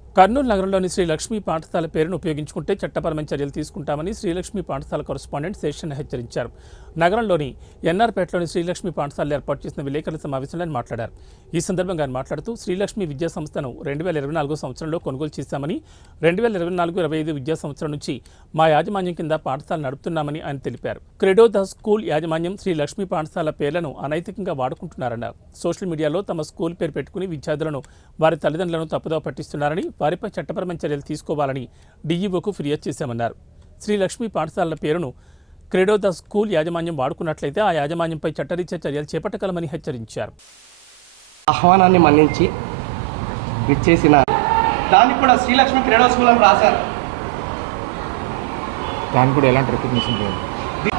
కర్నూలు నగరంలోని శ్రీ లక్ష్మీ పాఠశాల పేరును ఉపయోగించుకుంటే చట్టపరమైన చర్యలు తీసుకుంటామని శ్రీలక్ష్మి పాఠశాల కరెస్పాండెంట్ శేషన్ హెచ్చరించారు. నగరంలోని ఎన్ఆర్పేటలోని శ్రీలక్ష్మి పాఠశాలలో ఏర్పాటు చేసిన విలేకరుల సమావేశంలో ఆయన మాట్లాడారు. ఈ సందర్భంగా ఆయన మాట్లాడుతూ శ్రీలక్ష్మి విద్యా సంస్థను 2024 సంవత్సరంలో కొనుగోలు చేశామని 2024-25 విద్యా సంవత్సరం నుంచి మా యాజమాన్యం కింద పాఠశాల నడుపుతున్నామని ఆయన తెలిపారు. క్రెడో ద స్కూల్ యాజమాన్యం శ్రీ లక్ష్మీ పాఠశాల పేర్లను అనైతికంగా వాడుకుంటున్నారన్నారు. సోషల్ మీడియాలో తమ స్కూల్ పేరు పెట్టుకుని విద్యార్థులను వారి తల్లిదండ్రులను తప్పుదోవ పట్టిస్తున్నారని, వారిపై చట్టపరమైన చర్యలు తీసుకోవాలని డీఈఓకు ఫిర్యాదు చేశామన్నారు. శ్రీ లక్ష్మీ పాఠశాలల పేరును క్రెడో ద స్కూల్ యాజమాన్యం వాడుకున్నట్లయితే ఆ యాజమాన్యంపై చట్టరీత్యా చర్యలు చేపట్టగలమని హెచ్చరించారు. ఆహ్వానాన్ని మన్నించి విచ్చేసిన దాన్ని కూడా శ్రీలక్ష్మి క్రెడో స్కూల్ అని రాశారు. దాన్ని కూడా ఎలాంటి రికగ్నిషన్ లేదు.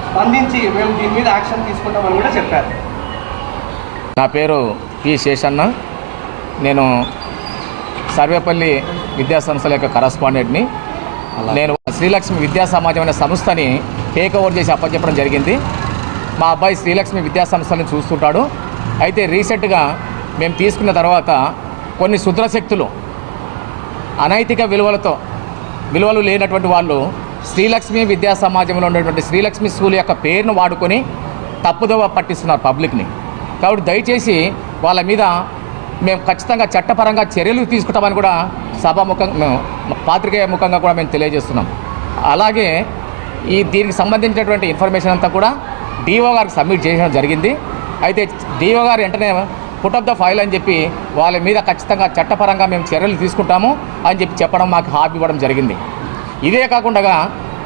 స్పందించి మేము దీని మీద యాక్షన్ తీసుకుంటామని కూడా చెప్పారు. నా పేరు పి శేషన్న. నేను సర్వేపల్లి విద్యా సంస్థల యొక్క కరస్పాండెంట్ని. నేను శ్రీలక్ష్మి విద్యా సమాజం అనే సంస్థని టేక్ ఓవర్ చేసి అప్పచెప్పడం జరిగింది. మా అబ్బాయి శ్రీలక్ష్మి విద్యా సంస్థని చూస్తుంటాడు. అయితే రీసెంట్గా మేము తీసుకున్న తర్వాత కొన్ని శుద్రశక్తులు అనైతిక విలువలు లేనటువంటి వాళ్ళు శ్రీలక్ష్మి విద్యా సమాజంలో ఉన్నటువంటి శ్రీలక్ష్మి స్కూల్ యొక్క పేరును వాడుకొని తప్పుదోవ పట్టిస్తున్నారు పబ్లిక్ని. కాబట్టి దయచేసి వాళ్ళ మీద మేము ఖచ్చితంగా చట్టపరంగా చర్యలు తీసుకుంటామని కూడా పాత్రికేయ ముఖంగా కూడా మేము తెలియజేస్తున్నాం. అలాగే దీనికి సంబంధించినటువంటి ఇన్ఫర్మేషన్ అంతా కూడా డిఓ గారికి సబ్మిట్ చేయడం జరిగింది. అయితే డిఓ గారు వెంటనే పుటప్ ద ఫైల్ అని చెప్పి వాళ్ళ మీద ఖచ్చితంగా చట్టపరంగా మేము చర్యలు తీసుకుంటాము అని చెప్పడం మాకు హామీ ఇవ్వడం జరిగింది. ఇదే కాకుండా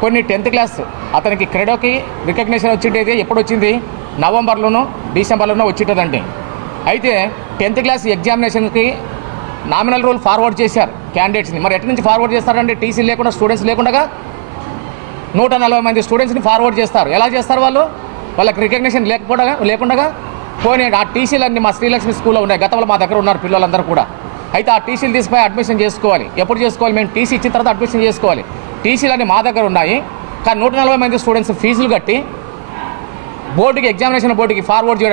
కొన్ని 10th క్లాస్ అతనికి క్రెడోకి రికగ్నిషన్ వచ్చిండేది ఎప్పుడు వచ్చింది? నవంబర్లోనో డిసెంబర్లోనో వచ్చింటుందండి. అయితే 10th క్లాస్ ఎగ్జామినేషన్కి నామినల్ రూల్ ఫార్వర్డ్ చేశారు క్యాండిడేట్స్ని. మరి ఎటు నుంచి ఫార్వర్డ్ చేస్తారంటే టీసీ లేకుండా స్టూడెంట్స్ లేకుండా 140 మంది స్టూడెంట్స్ని ఫార్వర్డ్ చేస్తారు. ఎలా చేస్తారు? వాళ్ళకి రికగ్నిషన్ లేకుండా పోనీ ఆ టీసీలన్నీ మా శ్రీలక్ష్మి స్కూల్లో ఉన్నాయి. గతంలో మా దగ్గర ఉన్నారు పిల్లలందరూ కూడా. అయితే ఆ టీసీలు తీసుకుపోయి అడ్మిషన్ చేసుకోవాలి. ఎప్పుడు చేసుకోవాలి? మేము టీసీ ఇచ్చిన తర్వాత అడ్మిషన్ చేసుకోవాలి. టీసీలన్నీ మా దగ్గర ఉన్నాయి. కానీ 140 మంది స్టూడెంట్స్ ఫీజులు కట్టి ఎగ్జామినేషన్ బోర్డుకి ఫార్వర్డ్ చేయడం